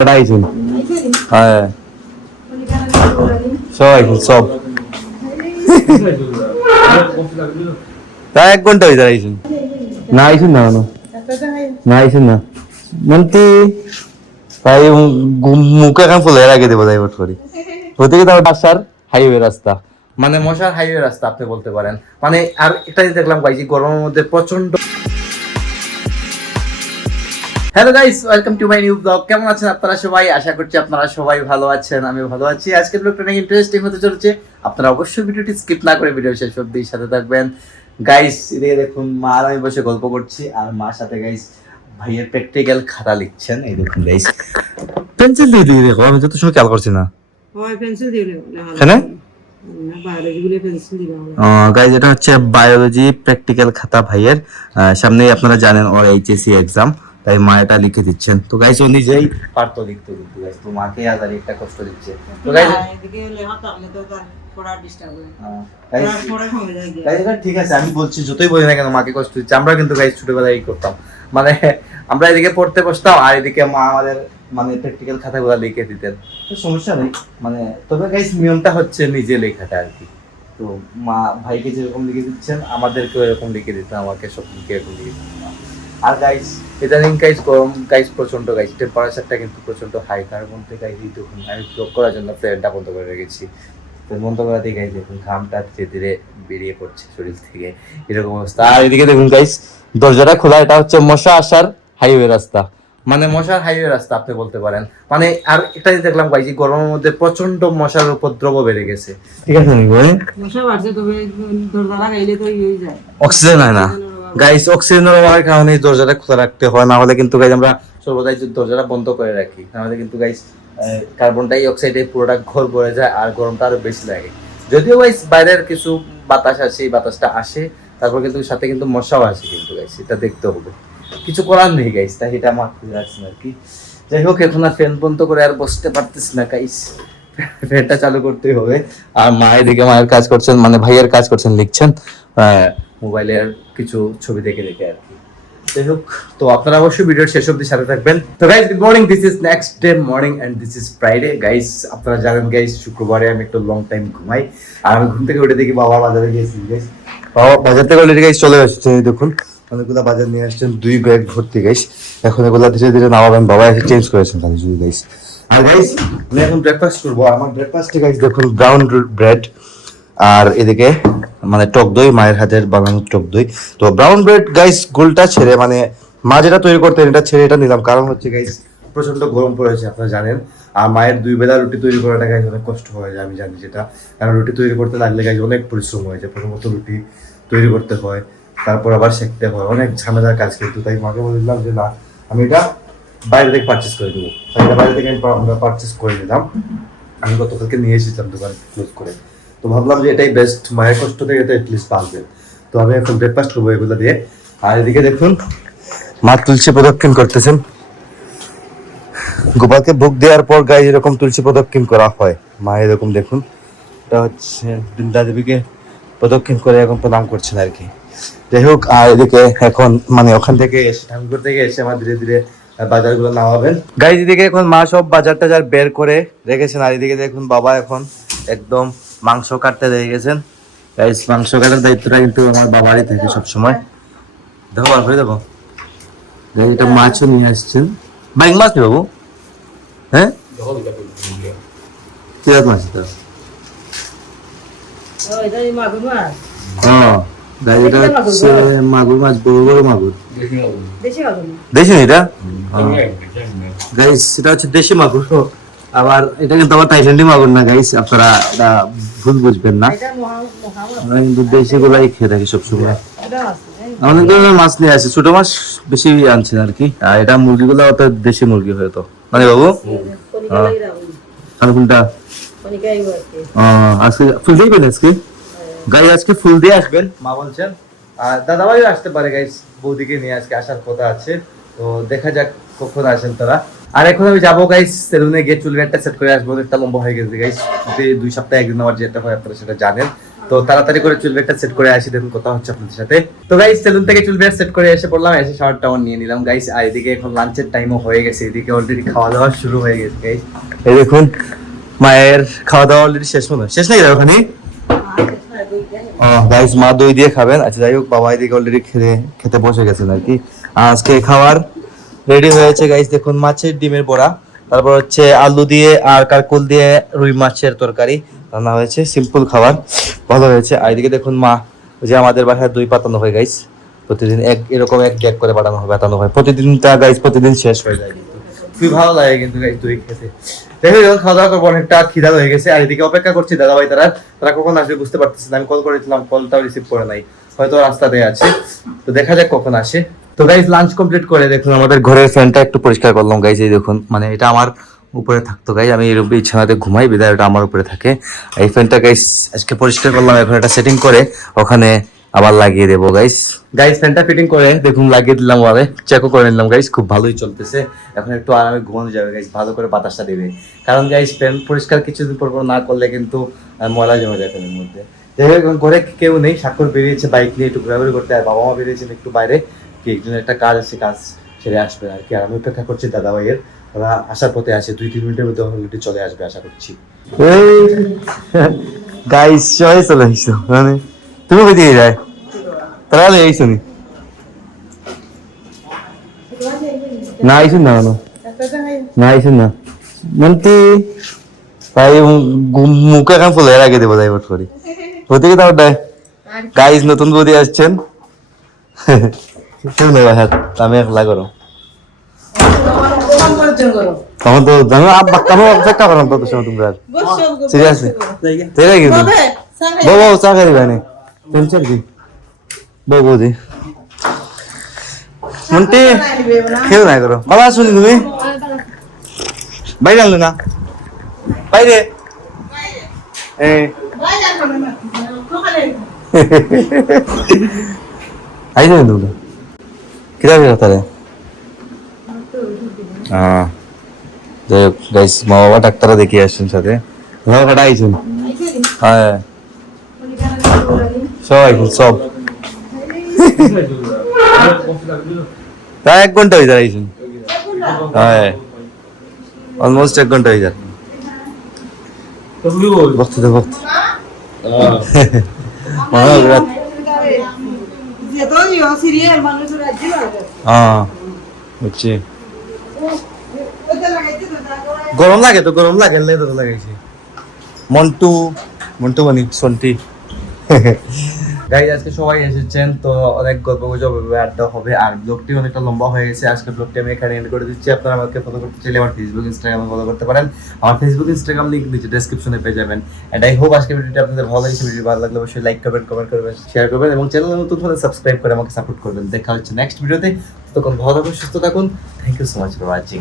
আইছেন হ্যাঁ সব আইছেন সব তা 1 ঘন্টা হয়ে আইছেন না আইছেন না না আইছেন না মন্তি তাই মুখে এখন ফুলে আগে দেবো তাই বট করি হতে গিয়ে তাও বাসার হাইওয়ে রাস্তা মানে মশার হাইওয়ে রাস্তা আপনি বলতে পারেন মানে আর একটা দেখলাম ভাই গরমের মধ্যে প্রচন্ড। Hello guys, welcome to my new blog. কেমন আছেন আপনারা সবাই? আশা করছি আপনারা সবাই ভালো আছেন, আমিও ভালো আছি। আজকের ব্লগটা অনেক ইন্টারেস্টিং হতে চলেছে, আপনারা অবশ্যই ভিডিওটি স্কিপ না করে ভিডিও শেষ অবধি সাথে থাকবেন। গাইস এদিকে দেখুন মা আর আমি বসে গল্প করছি আর মার সাথে গাইস ভাইয়ের প্র্যাকটিক্যাল খাতা লিখছেন। এই দেখুন গাইস পেন্সিল দিয়ে দিয়ে দেখো, আমি যত সময় খেয়াল করছি না হয় পেন্সিল দিয়ে এখানে বায়োলজি গুলো পেন্সিল দিবা। গাইস এটা হচ্ছে বায়োলজি প্র্যাকটিক্যাল খাতা ভাইয়ের। সামনেই আপনারা জানেন ওর এইচএসসি এক্সাম, তাই মা এটা লিখে দিচ্ছেন। তো গাইস ও নিজেই পারতো লিখতে, কিন্তু গাইস তো মাকে আজারি একটা কষ্ট দিচ্ছে। তো গাইস এদিকে লেখা থাকলে তো তার পড়া ডিস্টার্ব হয়। গাইস পড়া কমে যায়। গাইস এটা ঠিক আছে, আমি বলছি যতই বলি না কেন মাকে কষ্ট দিচ্ছে। আমরা কিন্তু গাইস ছোটবেলায় এই করতাম, মানে আমরা এদিকে পড়তে বসতাম আর এদিকে মা আমাদের মানে প্র্যাকটিক্যাল খাতাগুলো লিখে দিতেন। তো সমস্যা নেই, মানে তবে গাইস নিয়মটা হচ্ছে নিজে লেখাটা আর কি। তো মা ভাইকে যেরকম লিখে দিচ্ছেন আমাদেরকেও এরকম লিখে দিতেন, আমাকে সব লিখে এরকম লিখে দিতেন। আর গাইস ইদানিং গাইস গরম গাইস প্রচন্ড, গাইস টেম্পারেচারটা কিন্তু প্রচন্ড হাই। তার মধ্যে গাইস এই দেখুন আমি ব্লগ করার জন্য ফ্যানটা বন্ধ করে রেখেছি। তো বন্ধ করাতেই গাইস দেখুন ঘামটা ধীরে ধীরে বেরিয়ে পড়ছে শরীর থেকে, এরকম অবস্থা। আর এদিকে দেখুন গাইস দরজাটা খোলা, এটা হচ্ছে মশা আসার হাইওয়ে রাস্তা, মানে মশার হাইওয়ে রাস্তা আপনি বলতে পারেন। মানে আর একটা দেখলাম গাইস গরমের মধ্যে প্রচন্ড মশার উপদ্রব বেড়ে গেছে। ঠিক আছে নি ভাই, মশা বাড়ছে তবে দরজা লাগাইলে তো হয়ে যায়, অক্সিজেন হয় না গাইস। অক্সিজেনের অভাবের কারণে দরজাটা খোলা রাখতে হয়, না হলে কিন্তু গাইস আমরা সর্বদাই দরজাটা বন্ধ করে রাখি, না হলে কিন্তু গাইস কার্বন ডাই অক্সাইডে পুরোটা ঘর ভরে যায় আর গরমটা আরো বেশি লাগে। যদিও গাইস বাইরের কিছু বাতাস আসে, এই বাতাসটা আসে, তারপর কিন্তু সাথে কিন্তু মশাও আসে কিন্তু গাইস, এটা দেখতে হবে, কিছু করার নেই গাইস। তাই এটা আমার খুলে রাখছি আর কি। যাই হোক এখন আর ফ্যান বন্ধ করে আর বসতে পারতেছি না গাইস, ফ্যানটা চালু করতেই হবে। আর মা এদিকে মায়ের কাজ করছেন, মানে ভাইয়ের কাজ করছেন, লিখছেন মোবাইলের কিছু ছবি দেখে দেখে আর কি। যাই হোক, তো আপনারা অবশ্যই ভিডিওর শেষ অবধি সাথে থাকবেন। তো guys good morning, this is next day morning and this is Friday. Guys আপনারা জানেন গাইস শুক্রবারে আমি একটু লং টাইম ঘুমাই, আর আমি ঘুম থেকে উঠে দেখি বাবা বাজারে গিয়েছি। গাইস বাবা বাজার থেকে অলরেডি গাইস চলে আসছে, দেখুন অনেকগুলো বাজার নিয়ে আসছেন, 2 ব্যাগ ভর্তি গাইস। এখন এগুলো ধীরে ধীরে নামাবেন, বাবা এসে চেঞ্জ করেছেন খালি শুধু গাইস। আর গাইস আমি এখন ব্রেকফাস্ট করবো। আমার ব্রেকফাস্টে গাইস দেখুন ব্রাউন ব্রেড আর এদিকে মানে টক দই, মায়ের হাতের বানানো টক দই। তো ব্রাউন ব্রেড গাইস গোলটা ছেড়ে, মানে মা যেটা তৈরি করতেন এটা ছেড়ে এটা নিলাম, কারণ হচ্ছে গাইস প্রচন্ড গরম পড়েছে আপনারা জানেন। আর মায়ের 2 বেলা রুটি তৈরি করাটা গাইস অনেক কষ্ট হয়ে যায়, আমি জানি যেটা, কারণ রুটি তৈরি করতে লাগলে গাইস অনেক পরিশ্রম হয়ে যায়। প্রথমত রুটি তৈরি করতে হয়, তারপর আবার সেঁকতে হয়, অনেক ঝামেলার কাজ। কিন্তু তাই মাকে বললাম যে না আমি এটা বাইরে থেকে পারচেস করে দেবো, তাই এটা বাইরে থেকে আমরা পারচেস করে নিলাম। আমি গতকালকে নিয়ে এসেছিলাম দোকান ক্লোজ করে, তো ভাবলাম যে এটাই বেস্ট, মায়ের কষ্ট থেকে তো এটলিস্ট পারবে। তো আমি এখন ব্রেকফাস্ট করবো এগুলো দিয়ে। আর এদিকে দেখুন মা তুলসী প্রদক্ষিণ করতেছেন। গোপালকে ভোগ দেওয়ার পর গায়ে এরকম তুলসী প্রদক্ষিণ করা হয়। মা এরকম দেখুন, এটা হচ্ছে বৃন্দা দেবীকে প্রদক্ষিণ করে এখন প্রণাম করছেন আর কি। যাই হোক, আর এদিকে এখন মানে ওখান থেকে এসে ঠাকুর থেকে এসে আমার ধীরে ধীরে বাজারগুলো নামাবেন গাইজ। এদিকে এখন মা সব বাজার টাজার বের করে রেখেছেন, আর এদিকে দেখুন বাবা এখন একদম মাংস কাটতে দিয়ে গেছেন। গাইজ মাংস কাটার দায়িত্বটা কিন্তু আমার বাবারই থাকে সবসময়। দেখো বার করে দেবো, এটা মাছও নিয়ে আসছেন। বাইক মাছ নি বাবু? হ্যাঁ কি মাছ এটা? এটা মাগুর মাছ। গাইজ এটা হচ্ছে মাগুর মাছ, বড় বড় মাগুর। দেশি মাগুর, দেশি না এটা গাইস, এটা হচ্ছে দেশি মাগুর। আবার এটা কিন্তু আবার থাইল্যান্ডি মাগুর না গাইস, আপনারা এটা ভুল বুঝবেন না। আমরা কিন্তু দেশি গুলাই খেয়ে থাকি সবসময়। অনেক ধরনের মাছ নিয়ে আসে, ছোট মাছ বেশি আনছেন আর কি। আর এটা মুরগিগুলো অত দেশি মুরগি হয়তো, মানে বাবু আর ফুলটা আজকে ফুল দিয়ে পেলেন আজকে গাইস, আজকে ফুল দিয়ে আসবেন মা বলছেন। আর দাদাভাইও আসতে পারে গাইস, বৌদিকে নিয়ে আজকে আসার কথা আছে। তো দেখা যাক কখন আসেন তারা। আর এখন আমি যাবো গাইস সেলুনে গিয়ে চুলের একটা সেট করে আসবো, একটা লম্বা হয়ে গেছে গাইস। 2 সপ্তাহে একদিন আমার যেতে হয়, আপনারা সেটা জানেন। তো তাড়াতাড়ি করে চুল ব্যাগটা সেট করে আসি, দেখুন কথা হচ্ছে আপনাদের সাথে। তো গাইস সেলুন থেকে চুল ব্যাগ সেট করে এসে পড়লাম, এসে শাওয়ার টাওয়ার নিয়ে নিলাম গাইস। আর এদিকে এখন লাঞ্চের টাইমও হয়ে গেছে, এদিকে অলরেডি খাওয়া দাওয়া শুরু হয়ে গেছে গাইস। এই দেখুন মায়ের খাওয়া দাওয়া অলরেডি শেষ হলো, শেষ নাকি ওখানে? গাইস মা দই দিয়ে খাবেন। আচ্ছা যাই হোক, বাবা এদিকে অলরেডি খেতে বসে গেছেন আর কি। আজকে খাবার রেডি হয়েছে গাইস, দেখুন মাছের ডিমের বড়া, তারপর হচ্ছে আলু দিয়ে আর কারকুল দিয়ে রুই মাছের তরকারি রান্না হয়েছে, সিম্পল খাবার, ভালো হয়েছে। আর এদিকে দেখুন মা, ওই যে আমাদের বাসায় দই পাতানো হয় গাইস, প্রতিদিন এরকম এক ডেক করে বাটানো হয় প্রতিদিনটা গাইস, প্রতিদিন শেষ হয়ে যায় কিন্তু খুবই ভালো লাগে কিন্তু গাইস দই খেতে। দেখো যখন খাওয়া দাওয়া করবো অনেকটা খিদা হয়ে গেছে, আর এদিকে অপেক্ষা করছি দাদা ভাই তারা কখন আসবে বুঝতে পারতেছি না। আমি কল করেছিলাম, কলটাও রিসিভ করে নাই, হয়তো রাস্তাতে আছে, তো দেখা যাক কখন আসে। তো গাইস লাঞ্চ কমপ্লিট করে দেখুন আমাদের ঘরের ফ্যানটা একটু পরিষ্কার করলাম গাইস। এই দেখুন মানে এটা আমার উপরে থাকতো গাইস, আমি এরকম বিছানাতে ঘুমাই, বিদায় এটা আমার উপরে থাকে। এই ফ্যানটা গাইস আজকে পরিষ্কার করলাম, এখন এটা সেটিং করে ওখানে আবার লাগিয়ে দেবো গাইস। ফ্যানটা ফিটিং করে দেখুন লাগিয়ে দিলাম, আরে চেকও করে নিলাম গাইস, খুব ভালোই চলতেছে। এখন একটু আরামে ঘুমানো যাবে গাইস, ভালো করে বাতাসটা দেবে, কারণ গাইস ফ্যান পরিষ্কার কিছুদিন পর না করলে কিন্তু ময়লা জমে যায় ফ্যানের মধ্যে। যাই হোক ঘরে কেউ নেই, স্বাক্ষর বেরিয়েছে বাইক নিয়ে একটু ঘোরাঘুরি করতে, আর বাবা মা বেরিয়েছেন একটু বাইরে, কি একজনের একটা কাজ আছে, কাজ সেরে আসবে আর কি। আর আমি অপেক্ষা করছি দাদা ভাইয়ের, ওরা আসার পথে আছে, 2-3 মিনিটের মধ্যে অলরেডি চলে আসবে আশা করছি। গাইস সবাই চলে আসছো, মানে তুমি কোথায় যায় তাহলে এইছো নি না আইসুন না কেন না আইসুন না মন্তি ভাই মুখে এখন ফুলে রাখে দেবো যাই করি ওদিকে তাও গাইস নতুন বৌদি আসছেন, কেউ নেই বাসার, আমি একলা করো তখন তো জানো আমি অপেক্ষা করলাম তত সময় তোমরা সিরিয়াসলি তাই না কিন্তু বউ চা খাই দিবা নি টেনশন কি বউ বৌদি মন্টি কেউ নাই করো বাবা শুনি তুমি বাইরে আনলো না বাইরে আই যাবে তোমরা কিরা বেরো তাহলে যাই হোক গাইস মা বাবা ডাক্তার দেখিয়ে আসছেন সাথে, মা বাবাটা আইছেন, হ্যাঁ সব আইছেন সব, প্রায় 1 ঘন্টা হয়ে যায় আইছেন, হ্যাঁ অলমোস্ট 1 ঘন্টা হয়ে যায় বসতে তো বসতে হ্যাঁ বুঝছি। গরম লাগে তো, গরম লাগে লেদার লাগাইছি মন্টু মন্টু মানে সন্টি। গাইজ আজকে সবাই এসেছেন, তো অনেক গল্প গুজব আড্ডা হবে, আর ব্লগটি অনেকটা লম্বা হয়ে গেছে। আজকে ব্লগটি আমি এখানে এন্ড করে দিচ্ছি। আপনারা আমাকে ফলো করতে চাইলে আমার ফেসবুক ইনস্টাগ্রামে ফলো করতে পারেন, আমার ফেসবুক ইনস্টাগ্রাম লিংক নিচে ডেসক্রিপশনে পেয়ে যাবেন। এন্ড আই হোপ আজকে ভিডিওটি আপনাদের ভালো লেগেছে। ভিডিও ভালো লাগলে অবশ্যই লাইক করবেন, কমেন্ট করবেন, শেয়ার করবেন এবং চ্যানেলে নতুন হলে সাবস্ক্রাইব করে আমাকে সাপোর্ট করবেন। দেখা হচ্ছে নেক্সট ভিডিওতে, ততক্ষণ ভালো থাকুন, সুস্থ থাকুন। Thank you so much for watching.